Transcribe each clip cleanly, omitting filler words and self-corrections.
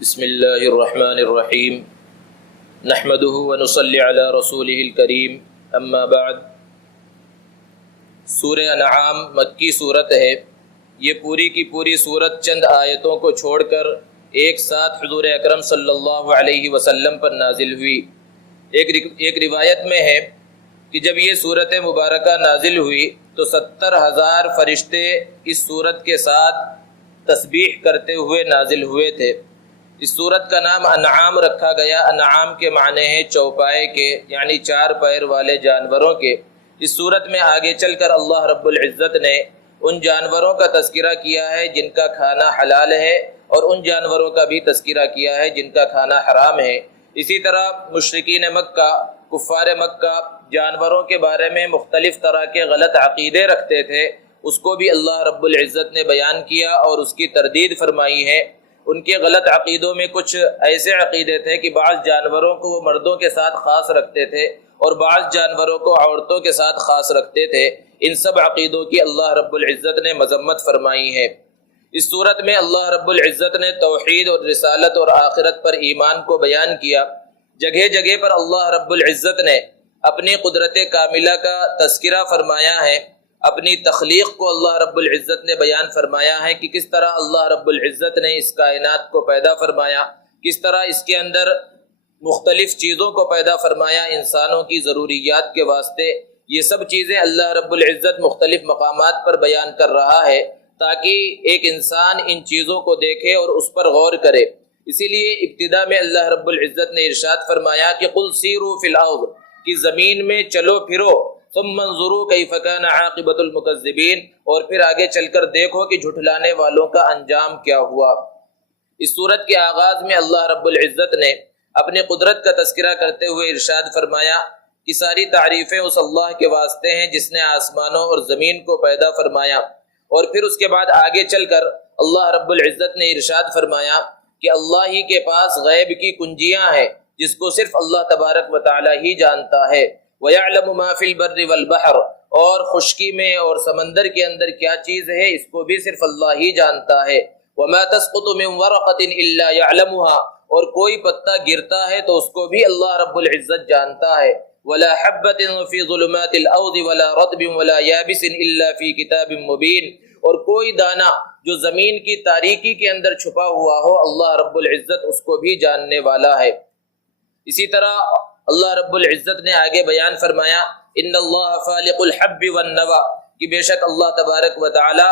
بسم اللہ الرحمن الرحیم نحمده ونصلی علی رسولہ الکریم اما بعد۔ سورہ انعام مکی صورت ہے۔ یہ پوری کی پوری صورت چند آیتوں کو چھوڑ کر ایک ساتھ حضور اکرم صلی اللہ علیہ وسلم پر نازل ہوئی۔ ایک روایت میں ہے کہ جب یہ صورت مبارکہ نازل ہوئی تو 70,000 فرشتے اس صورت کے ساتھ تسبیح کرتے ہوئے نازل ہوئے تھے۔ اس صورت کا نام انعام رکھا گیا۔ انعام کے معنی ہیں چوپائے کے، یعنی 4 پیر والے جانوروں کے۔ اس صورت میں آگے چل کر اللہ رب العزت نے ان جانوروں کا تذکرہ کیا ہے جن کا کھانا حلال ہے، اور ان جانوروں کا بھی تذکرہ کیا ہے جن کا کھانا حرام ہے۔ اسی طرح مشرکین مکہ، کفار مکہ جانوروں کے بارے میں مختلف طرح کے غلط عقیدے رکھتے تھے، اس کو بھی اللہ رب العزت نے بیان کیا اور اس کی تردید فرمائی ہے۔ ان کے غلط عقیدوں میں کچھ ایسے عقیدے تھے کہ بعض جانوروں کو وہ مردوں کے ساتھ خاص رکھتے تھے اور بعض جانوروں کو عورتوں کے ساتھ خاص رکھتے تھے۔ ان سب عقیدوں کی اللہ رب العزت نے مذمت فرمائی ہے۔ اس صورت میں اللہ رب العزت نے توحید اور رسالت اور آخرت پر ایمان کو بیان کیا۔ جگہ جگہ پر اللہ رب العزت نے اپنی قدرت کاملہ کا تذکرہ فرمایا ہے۔ اپنی تخلیق کو اللہ رب العزت نے بیان فرمایا ہے کہ کس طرح اللہ رب العزت نے اس کائنات کو پیدا فرمایا، کس طرح اس کے اندر مختلف چیزوں کو پیدا فرمایا انسانوں کی ضروریات کے واسطے۔ یہ سب چیزیں اللہ رب العزت مختلف مقامات پر بیان کر رہا ہے تاکہ ایک انسان ان چیزوں کو دیکھے اور اس پر غور کرے۔ اسی لیے ابتدا میں اللہ رب العزت نے ارشاد فرمایا کہ قل سیروا فی الارض، کہ زمین میں چلو پھرو، ثم انظروا کیف کان عاقبۃ المکذبین، اور پھر آگے چل کر دیکھو کہ جھٹلانے والوں کا انجام کیا ہوا۔ اس صورت کے آغاز میں اللہ رب العزت نے اپنی قدرت کا تذکرہ کرتے ہوئے ارشاد فرمایا کہ ساری تعریفیں اس اللہ کے واسطے ہیں جس نے آسمانوں اور زمین کو پیدا فرمایا۔ اور پھر اس کے بعد آگے چل کر اللہ رب العزت نے ارشاد فرمایا کہ اللہ ہی کے پاس غیب کی کنجیاں ہیں جس کو صرف اللہ تبارک و تعالی ہی جانتا ہے۔ وَيَعْلَمُ مَا فِي الْبَرِّ وَالْبَحْرِ، اور خشکی میں اور سمندر کے اندر کیا چیز ہے اس کو بھی صرف اللہ ہی جانتا ہے۔ وَمَا تَسْقُطُ مِنْ وَرَقَةٍ إِلَّا يَعْلَمُهَا، اور کوئی پتا گرتا ہے تو اس کو بھی اللہ رب العزت جانتا ہے۔ وَلَا حَبَّةٍ فِي ظُلُمَاتِ الْأَرْضِ وَلَا رَطْبٍ وَلَا يَابِسٍ إِلَّا فِي كِتَابٍ مُبِينٍ، اور کوئی دانہ جو زمین کی تاریکی کے اندر چھپا ہوا ہو اللہ رب العزت اس کو بھی جاننے والا ہے۔ اسی طرح اللہ رب العزت نے آگے بیان فرمایا ان اللہ فالق الحب والنوى، کہ بے شک اللہ تبارک و تعالی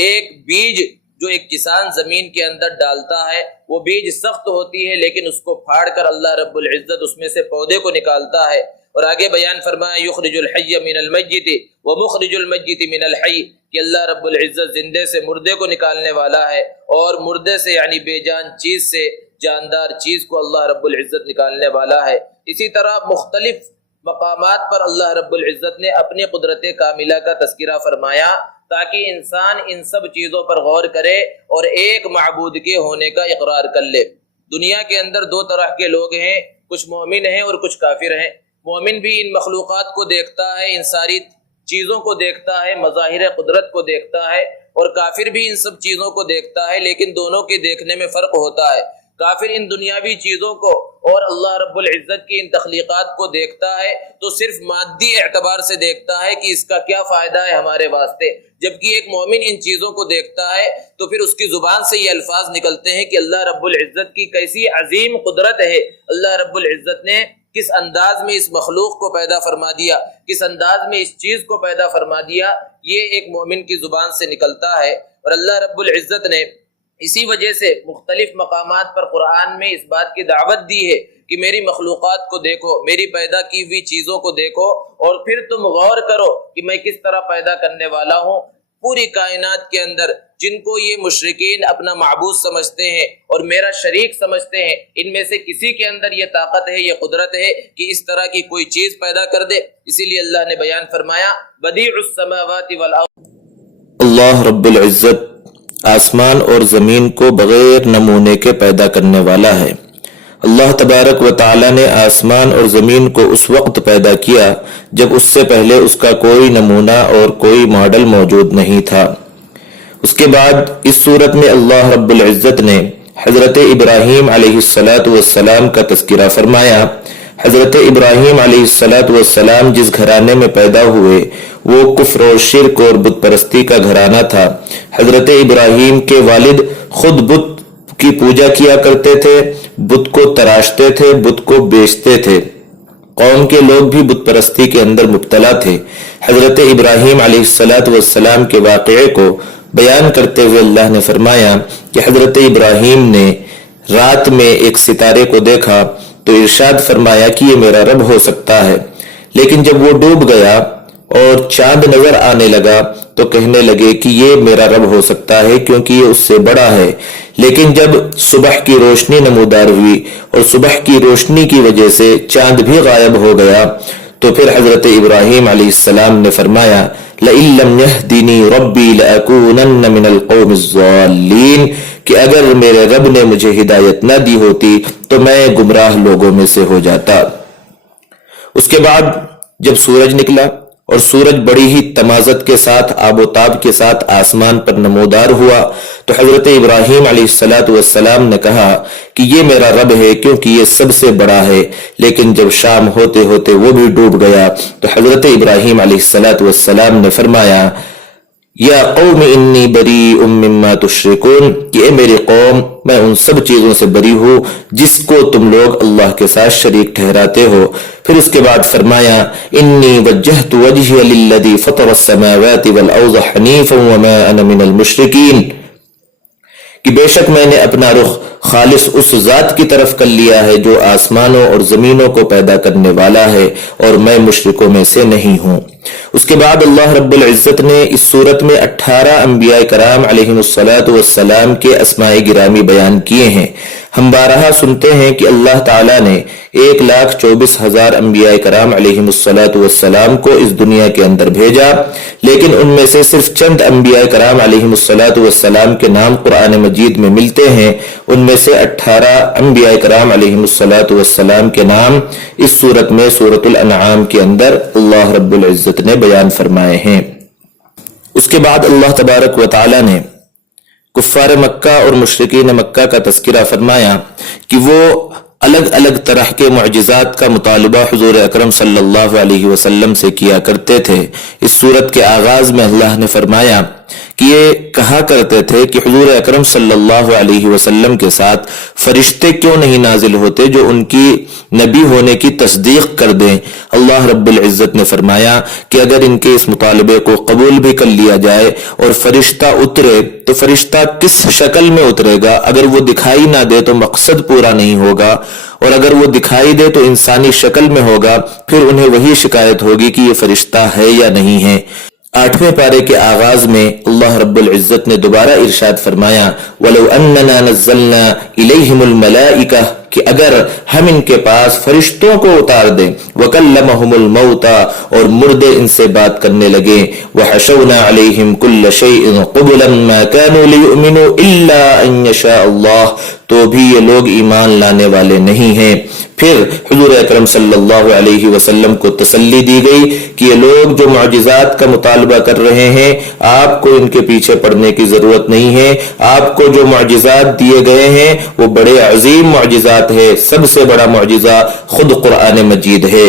ایک بیج جو ایک کسان زمین کے اندر ڈالتا ہے، وہ بیج سخت ہوتی ہے لیکن اس کو پھاڑ کر اللہ رب العزت اس میں سے پودے کو نکالتا ہے۔ اور آگے بیان فرمایا یخرج الحی من المیت ومخرج المیت من الحی، کہ اللہ رب العزت زندے سے مردے کو نکالنے والا ہے اور مردے سے یعنی بے جان چیز سے جاندار چیز کو اللہ رب العزت نکالنے والا ہے۔ اسی طرح مختلف مقامات پر اللہ رب العزت نے اپنی قدرت کاملہ کا تذکرہ فرمایا تاکہ انسان ان سب چیزوں پر غور کرے اور ایک معبود کے ہونے کا اقرار کر لے۔ دنیا کے اندر 2 طرح کے لوگ ہیں، کچھ مومن ہیں اور کچھ کافر ہیں۔ مومن بھی ان مخلوقات کو دیکھتا ہے، ان ساری چیزوں کو دیکھتا ہے، مظاہر قدرت کو دیکھتا ہے، اور کافر بھی ان سب چیزوں کو دیکھتا ہے، لیکن دونوں کے دیکھنے میں فرق ہوتا ہے۔ کافر ان دنیاوی چیزوں کو اور اللہ رب العزت کی ان تخلیقات کو دیکھتا ہے تو صرف مادی اعتبار سے دیکھتا ہے کہ اس کا کیا فائدہ ہے ہمارے واسطے، جبکہ ایک مومن ان چیزوں کو دیکھتا ہے تو پھر اس کی زبان سے یہ الفاظ نکلتے ہیں کہ اللہ رب العزت کی کیسی عظیم قدرت ہے، اللہ رب العزت نے کس انداز میں اس مخلوق کو پیدا فرما دیا، کس انداز میں اس چیز کو پیدا فرما دیا، یہ ایک مومن کی زبان سے نکلتا ہے۔ اور اللہ رب العزت نے اسی وجہ سے مختلف مقامات پر قرآن میں اس بات کی دعوت دی ہے کہ میری مخلوقات کو دیکھو، میری پیدا کی ہوئی چیزوں کو دیکھو، اور پھر تم غور کرو کہ میں کس طرح پیدا کرنے والا ہوں۔ پوری کائنات کے اندر جن کو یہ مشرکین اپنا معبود سمجھتے ہیں اور میرا شریک سمجھتے ہیں، ان میں سے کسی کے اندر یہ طاقت ہے، یہ قدرت ہے کہ اس طرح کی کوئی چیز پیدا کر دے۔ اسی لیے اللہ نے بیان فرمایا بدیع السماوات والارض، اللہ رب العزت آسمان اور زمین کو بغیر نمونے کے پیدا کرنے والا ہے۔ اللہ تبارک و تعالی نے آسمان اور زمین کو اس وقت پیدا کیا جب اس سے پہلے اس کا کوئی نمونہ اور کوئی ماڈل موجود نہیں تھا۔ اس کے بعد اس صورت میں اللہ رب العزت نے حضرت ابراہیم علیہ السلام کا تذکرہ فرمایا۔ حضرت ابراہیم علیہ السلام جس گھرانے میں پیدا ہوئے وہ کفر اور شرک اور بت پرستی کا گھرانہ تھا۔ حضرت ابراہیم کے والد خود بت کی پوجا کیا کرتے تھے، بت کو تراشتے تھے، بت کو بیچتے تھے۔ قوم کے لوگ بھی بت پرستی کے اندر مبتلا تھے۔ حضرت ابراہیم علیہ السلام کے واقعے کو بیان کرتے ہوئے اللہ نے فرمایا کہ حضرت ابراہیم نے رات میں ایک ستارے کو دیکھا تو ارشاد فرمایا کہ یہ میرا رب ہو سکتا ہے، لیکن جب وہ ڈوب گیا اور چاند نظر آنے لگا تو کہنے لگے کہ یہ میرا رب ہو سکتا ہے کیونکہ یہ اس سے بڑا ہے۔ لیکن جب صبح کی روشنی نمودار ہوئی اور صبح کی روشنی کی وجہ سے چاند بھی غائب ہو گیا تو پھر حضرت ابراہیم علیہ السلام نے فرمایا لَإِن لَّمْ يَهْدِنِي رَبِّي لَأَكُونَنَّ مِنَ الْقَوْمِ الضَّالِّينَ کہ اگر میرے رب نے مجھے ہدایت نہ دی ہوتی تو میں گمراہ لوگوں میں سے ہو جاتا۔ اس کے بعد جب سورج نکلا اور سورج بڑی ہی تمازت کے ساتھ آب و تاب کے ساتھ آسمان پر نمودار ہوا تو حضرت ابراہیم علیہ السلام نے کہا کہ یہ میرا رب ہے کیونکہ یہ سب سے بڑا ہے۔ لیکن جب شام ہوتے ہوتے وہ بھی ڈوب گیا تو حضرت ابراہیم علیہ السلام نے فرمایا یا قوم انی بریء مما تشرکون کہ اے میری قوم میں ان سب چیزوں سے بری ہوں جس کو تم لوگ اللہ کے ساتھ شریک ٹھہراتے ہو۔ پھر اس کے بعد فرمایا انی وجہت وجہی للذی فطر السماوات والارض حنیفا وما انا من المشرکین کہ بے شک میں نے اپنا رخ خالص اس ذات کی طرف کر لیا ہے جو آسمانوں اور زمینوں کو پیدا کرنے والا ہے اور میں مشرکوں میں سے نہیں ہوں۔ اس کے بعد اللہ رب العزت نے اس صورت میں 18 انبیاء کرام علیہم السلام کے اسماء گرامی بیان کیے ہیں۔ ہم بارہا سنتے ہیں کہ اللہ تعالیٰ نے 1,24,000 انبیاء کرام علیہم السلام کو اس دنیا کے اندر بھیجا، لیکن ان میں سے صرف چند انبیاء کرام علیہم السلام کے نام قرآن مجید میں ملتے ہیں۔ ان میں سے 18 انبیاء کرام علیہم السلام کے نام اس صورت میں سورۃ الانعام کے اندر اللہ رب العزت نے بیان فرمائے ہیں۔ اس کے بعد اللہ تبارک و تعالی نے کفار مکہ اور مشرکین مکہ کا تذکرہ فرمایا کہ وہ الگ الگ طرح کے معجزات کا مطالبہ حضور اکرم صلی اللہ علیہ وسلم سے کیا کرتے تھے۔ اس صورت کے آغاز میں اللہ نے فرمایا کہ یہ کہا کرتے تھے کہ حضور اکرم صلی اللہ علیہ وسلم کے ساتھ فرشتے کیوں نہیں نازل ہوتے جو ان کی نبی ہونے کی تصدیق کر دیں۔ اللہ رب العزت نے فرمایا کہ اگر ان کے اس مطالبے کو قبول بھی کر لیا جائے اور فرشتہ اترے تو فرشتہ کس شکل میں اترے گا؟ اگر وہ دکھائی نہ دے تو مقصد پورا نہیں ہوگا، اور اگر وہ دکھائی دے تو انسانی شکل میں ہوگا، پھر انہیں وہی شکایت ہوگی کہ یہ فرشتہ ہے یا نہیں ہے۔ 8ویں پارے کے آغاز میں اللہ رب العزت نے دوبارہ ارشاد فرمایا وَلَوْ أَنَّنَا نَزَّلْنَا إِلَيْهِمُ الْمَلَائِكَةَ کہ اگر ہم ان کے پاس فرشتوں کو اتار دیں وَكَلَّمَهُمُ الْمَوْتَى اور مردے ان سے بات کرنے لگے وَحَشَوْنَا عَلَيْهِمْ كُلَّ شَيْءٍ قُبُلًا مَا كَانُوا لِيُؤْمِنُوا إِلَّا أَن يَشَاءَ اللَّهُ تو بھی یہ لوگ ایمان لانے والے نہیں ہیں۔ پھر حضور اکرم صلی اللہ علیہ وسلم کو تسلی دی گئی کہ یہ لوگ جو معجزات کا مطالبہ کر رہے ہیں آپ کو ان کے پیچھے پڑنے کی ضرورت نہیں ہے۔ آپ کو جو معجزات دیے گئے ہیں وہ بڑے عظیم معجزات ہے، سب سے بڑا معجزہ خود قرآن مجید ہے۔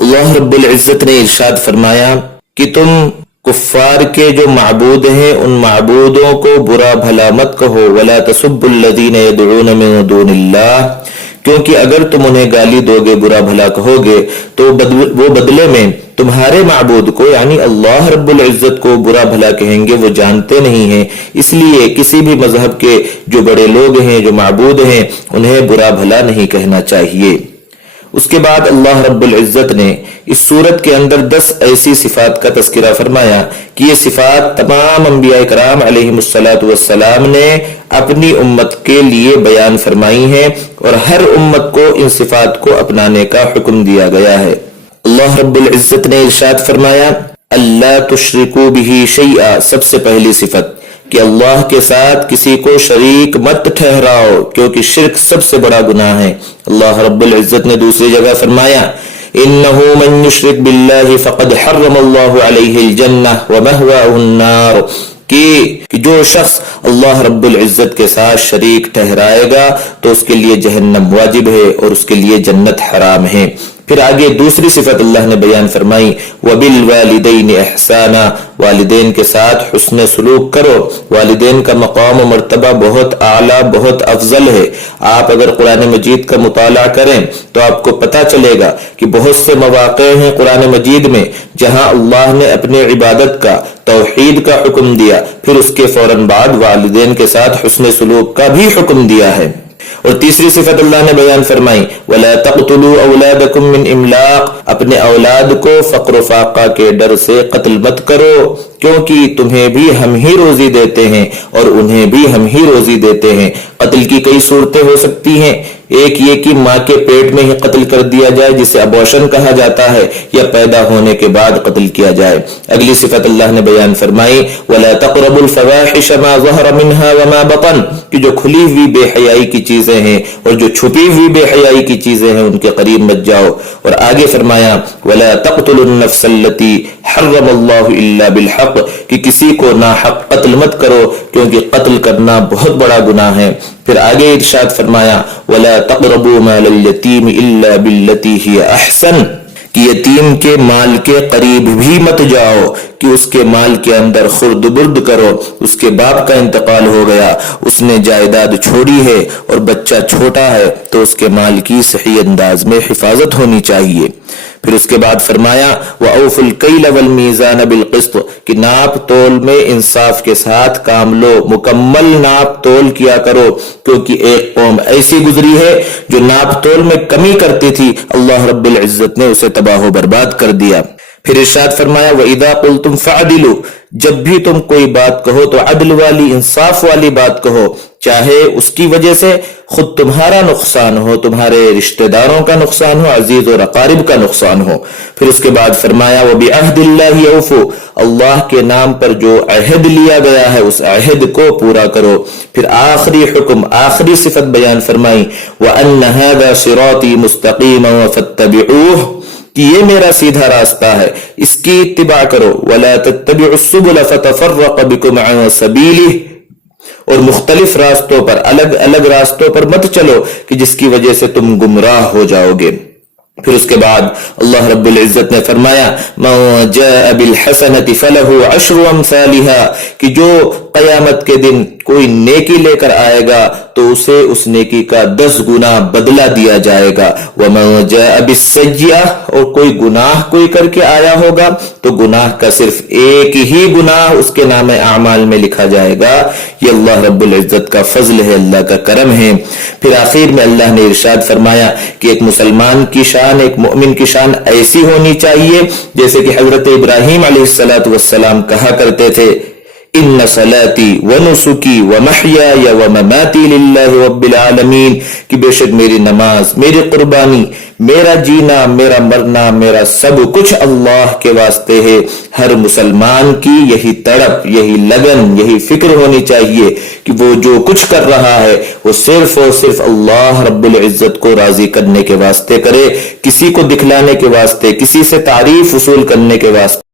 اللہ رب العزت نے ارشاد فرمایا کہ تم کفار کے جو معبود ہیں ان معبودوں کو برا بھلا مت کہو وَلَا تَسُبُّوا الَّذِينَ يَدْعُونَ مِن دُونِ اللَّهِ کیونکہ اگر تم انہیں گالی دو گے، برا بھلا کہو گے تو وہ بدلے میں تمہارے معبود کو یعنی اللہ رب العزت کو برا بھلا کہیں گے، وہ جانتے نہیں ہیں۔ اس لیے کسی بھی مذہب کے جو بڑے لوگ ہیں، جو معبود ہیں، انہیں برا بھلا نہیں کہنا چاہیے۔ اس کے بعد اللہ رب العزت نے اس صورت کے اندر 10 ایسی صفات کا تذکرہ فرمایا کہ یہ صفات تمام انبیاء کرام علیہم السلام نے اپنی امت کے لیے بیان فرمائی ہیں اور ہر امت کو ان صفات کو اپنانے کا حکم دیا گیا ہے۔ اللہ رب العزت نے ارشاد فرمایا اللہ تشرکوا بہ شیئا، سب سے پہلی صفت کہ اللہ کے ساتھ کسی کو شریک مت ٹھہراؤ کیونکہ شرک سب سے بڑا گناہ ہے۔ اللہ رب العزت نے دوسری جگہ فرمایا انہ من یشرک باللہ فقد حرم اللہ علیہ الجنہ ومأواہ النار کہ جو شخص اللہ رب العزت کے ساتھ شریک ٹھہرائے گا تو اس کے لیے جہنم واجب ہے اور اس کے لیے جنت حرام ہے۔ پھر آگے دوسری صفت اللہ نے بیان فرمائی، وَبِالْوَالِدَيْنِ إِحْسَانًا، والدین کے ساتھ حسن سلوک کرو۔ والدین کا مقام و مرتبہ بہت اعلیٰ، بہت افضل ہے۔ آپ اگر قرآن مجید کا مطالعہ کریں تو آپ کو پتہ چلے گا کہ بہت سے مواقع ہیں قرآن مجید میں جہاں اللہ نے اپنی عبادت کا، توحید کا حکم دیا، پھر اس کے فوراً بعد والدین کے ساتھ حسن سلوک کا بھی حکم دیا ہے۔ اور تیسری صفت اللہ نے بیان فرمائی، وَلَا تَقْتُلُوا أَوْلَادَكُمْ مِنْ إِمْلَاقٍ، اپنے اولاد کو فقر و فاقہ کے ڈر سے قتل مت کرو، کیونکہ تمہیں بھی ہم ہی روزی دیتے ہیں اور انہیں بھی ہم ہی روزی دیتے ہیں۔ قتل کی کئی صورتیں ہو سکتی ہیں، ایک یہ کہ ماں کے پیٹ میں ہی قتل کر دیا جائے جسے ابورشن کہا جاتا ہے، یا پیدا ہونے کے بعد قتل کیا جائے۔ اگلی صفت اللہ نے بیان فرمائی، وَلَا تَقْرَبُوا الْفَوَاحِشَ مَا ظَهَرَ مِنْهَا وَمَا بَطَنَ، کہ جو کھلی ہوئی بے حیائی کی چیزیں ہیں اور جو چھپی ہوئی بے حیائی کی چیزیں ہیں ان کے قریب مت جاؤ۔ اور آگے فرمایا، وَلَا تَقْتُلُوا النَّفْسَ الَّتِي حَرَّمَ اللَّهُ إِلَّا بِالْحَقِّ، کہ کسی کو ناحق قتل مت کرو، کیونکہ قتل کرنا بہت بڑا گناہ ہے۔ پھر آگے ارشاد فرمایا، وَلَا تَقْرَبُوا مَالَ الْيَتِيمِ إِلَّا بِالَّتِي هِيَ أَحْسَنُ، کہ یتیم کے مال کے قریب بھی مت جاؤ کہ اس کے مال کے اندر خرد برد کرو۔ اس کے باپ کا انتقال ہو گیا، اس نے جائیداد چھوڑی ہے اور بچہ چھوٹا ہے تو اس کے مال کی صحیح انداز میں حفاظت ہونی چاہیے۔ پھر اس کے بعد فرمایا، وَأَوْفُوا الْكَيْلَ وَالْمِيزَانَ بِالْقِسْطِ، کہ ناپ تول میں انصاف کے ساتھ کام لو، مکمل ناپ تول کیا کرو، کیونکہ ایک قوم ایسی گزری ہے جو ناپ تول میں کمی کرتی تھی، اللہ رب العزت نے اسے تباہ و برباد کر دیا۔ پھر ارشاد فرمایا، وَإِذَا قُلْتُمْ فَعْدِلُوا، جب بھی تم کوئی بات کہو تو عدل والی، انصاف والی بات کہو، چاہے اس کی وجہ سے خود تمہارا نقصان ہو، تمہارے رشتہ داروں کا نقصان ہو، عزیز اور اقارب کا نقصان ہو۔ پھر اس کے بعد فرمایا، وَبِعَهْدِ اللَّهِ أَوْفُوا، اللہ کے نام پر جو عہد لیا گیا ہے اس عہد کو پورا کرو۔ پھر آخری حکم، آخری صفت بیان فرمائی، وَأَنَّ هَذَا صِرَاطِي مُسْتَقِيمًا فَاتَّبِعُوهُ، کہ یہ میرا سیدھا راستہ ہے، اس کی اتباع کرو۔ وَلَا تَتَّبِعُوا السُّبُلَ فَتَفَرَّقَ بِكُمْ عَنْ سَبِيلِهِ، اور مختلف راستوں پر، الگ الگ راستوں پر مت چلو کہ جس کی وجہ سے تم گمراہ ہو جاؤ گے۔ پھر اس کے بعد اللہ رب العزت نے فرمایا، مَن جَاءَ بِالْحَسَنَةِ فَلَهُ عَشْرُ أَمْثَالِهَا، کہ جو قیامت کے دن کوئی نیکی لے کر آئے گا تو اسے اس نیکی کا 10 گنا بدلہ دیا جائے گا۔ وَمَن جَاءَ بِالسَّيِّئَةِ، اور کوئی گناہ کوئی کر کے آیا ہوگا تو گناہ کا صرف ایک ہی گناہ اس کے نام اعمال میں لکھا جائے گا۔ یہ اللہ رب العزت کا فضل ہے، اللہ کا کرم ہے۔ پھر آخر میں اللہ نے ارشاد فرمایا کہ ایک مسلمان کی شان، ایک مومن کی شان ایسی ہونی چاہیے جیسے کہ حضرت ابراہیم علیہ السلام کہا کرتے تھے، ان صلاتی ونسکی ومحیای ومماتی للہ رب العالمین، کہ بے شک میری نماز، میری قربانی، میرا جینا، میرا مرنا، میرا سب کچھ اللہ کے واسطے ہے۔ ہر مسلمان کی یہی تڑپ، یہی لگن، یہی فکر ہونی چاہیے کہ وہ جو کچھ کر رہا ہے وہ صرف اور صرف اللہ رب العزت کو راضی کرنے کے واسطے کرے، کسی کو دکھلانے کے واسطے، کسی سے تعریف وصول کرنے کے واسطے